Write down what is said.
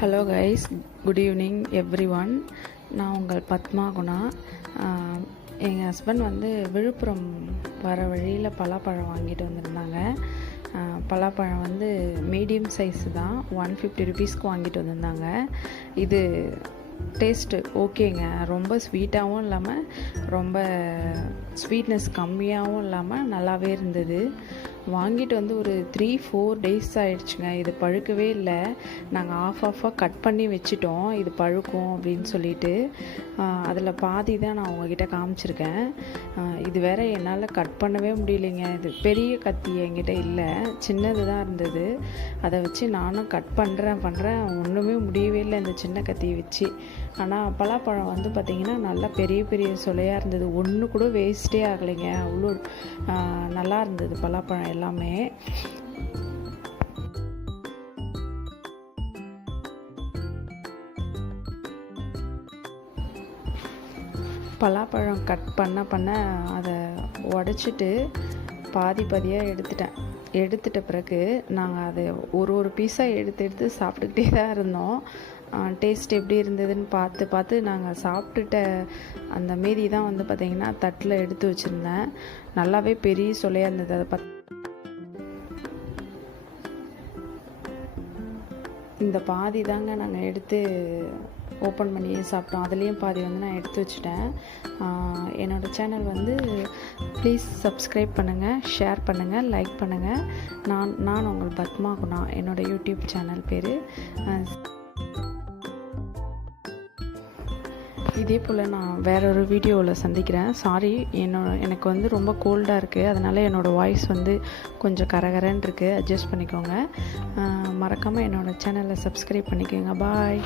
Hello guys, good evening every one. நான் உங்கள் பத்மா குணா. எங்கள் ஹஸ்பண்ட் வந்து விழுப்புரம் வர வழியில் பலாப்பழம் வாங்கிட்டு வந்திருந்தாங்க. பலாப்பழம் வந்து மீடியம் சைஸு தான், 150 ருபீஸ்க்கு வாங்கிட்டு வந்திருந்தாங்க. இது டேஸ்ட்டு ஓகேங்க, ரொம்ப ஸ்வீட்டாகவும் இல்லாமல் ரொம்ப ஸ்வீட்னஸ் கம்மியாகவும் இல்லாமல் நல்லாவே இருந்தது. வாங்கிட்டு வந்து ஒரு 3-4 டேஸ் ஆகிடுச்சுங்க. இது பழுக்கவே இல்லை. நாங்கள் ஆஃபாக கட் பண்ணி வச்சுட்டோம், இது பழுக்கும் அப்படின்னு சொல்லிட்டு. அதில் பாதி தான் நான் உங்ககிட்ட காமிச்சிருக்கேன். இது வேற என்னால் கட் பண்ணவே முடியலைங்க. இது பெரிய கத்தி என்கிட்ட இல்லை, சின்னது தான் இருந்தது. அதை வச்சு நானும் கட் பண்ணுறேன் ஒன்றுமே முடியவே இல்லை இந்த சின்ன கத்தியை வச்சு. ஆனால் பலாப்பழம் வந்து பார்த்திங்கன்னா நல்லா பெரிய பெரிய சொலையாக இருந்தது. ஒன்று கூட வேஸ்ட்டே ஆகலைங்க. அவ்வளோ நல்லா இருந்தது பலாப்பழம் எல்லாமே. பலாப்பழம் கட் பண்ண அதை உடச்சிட்டு பாதியாக எடுத்துட்ட பிறகு நாங்கள் அதை ஒரு பீஸாக எடுத்து சாப்பிட்டுக்கிட்டே தான் இருந்தோம். டேஸ்ட் எப்படி இருந்ததுன்னு பார்த்து நாங்கள் சாப்பிட்டுட்ட அந்த மீதி தான் வந்து பார்த்திங்கன்னா தட்டில் எடுத்து வச்சுருந்தேன். நல்லாவே பெரிய சொலையாக இருந்தது. அதை இந்த பாதி தாங்க நாங்கள் எடுத்து ஓப்பன் பண்ணியே சாப்பிட்டோம். அதுலேயும் பாதி வந்து நான் எடுத்து வச்சுட்டேன். என்னோடய சேனல் வந்து ப்ளீஸ் சப்ஸ்கிரைப் பண்ணுங்கள், ஷேர் பண்ணுங்கள், லைக் பண்ணுங்கள். நான் உங்கள் பத்மா குணா, என்னோடய யூடியூப் சேனல் பேர். இதே போல் நான் வேறொரு வீடியோவில் சந்திக்கிறேன். சாரி, எனக்கு வந்து ரொம்ப கோல்டாக இருக்குது, அதனால் என்னோடய வாய்ஸ் வந்து கொஞ்சம் கரகரன்னு இருக்குது, அட்ஜஸ்ட் பண்ணிக்கோங்க. மறக்காமல் என்னோடய சேனலை சப்ஸ்கிரைப் பண்ணிக்கோங்க. பாய்.